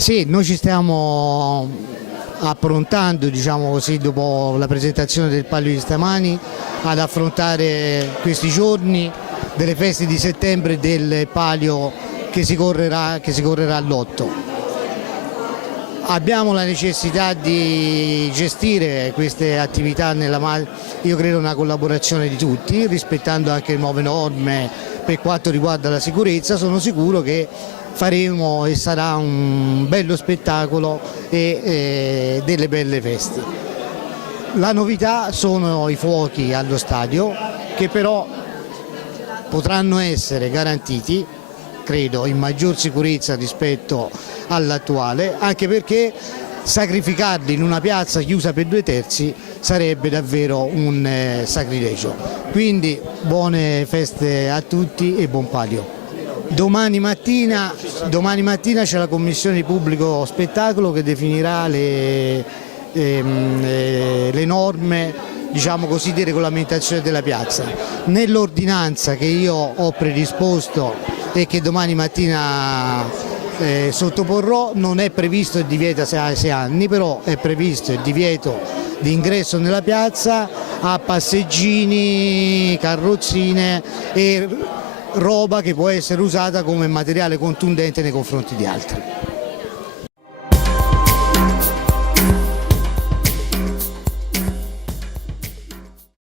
Sì, noi ci stiamo approntando, diciamo così, dopo la presentazione del palio di stamani, ad affrontare questi giorni delle feste di settembre del palio che si correrà all'8. Abbiamo la necessità di gestire queste attività io credo una collaborazione di tutti, rispettando anche nuove norme per quanto riguarda la sicurezza. Sono sicuro che faremo e sarà un bello spettacolo e delle belle feste. La novità sono i fuochi allo stadio, che però potranno essere garantiti, credo, in maggior sicurezza rispetto all'attuale, anche perché sacrificarli in una piazza chiusa per 2/3 sarebbe davvero un sacrilegio. Quindi buone feste a tutti e buon palio. Domani mattina c'è la commissione di pubblico spettacolo che definirà le norme, diciamo così, di regolamentazione della piazza. Nell'ordinanza che io ho predisposto e che domani mattina sottoporrò non è previsto il divieto a 6 anni, però è previsto il divieto di ingresso nella piazza a passeggini, carrozzine e roba che può essere usata come materiale contundente nei confronti di altri.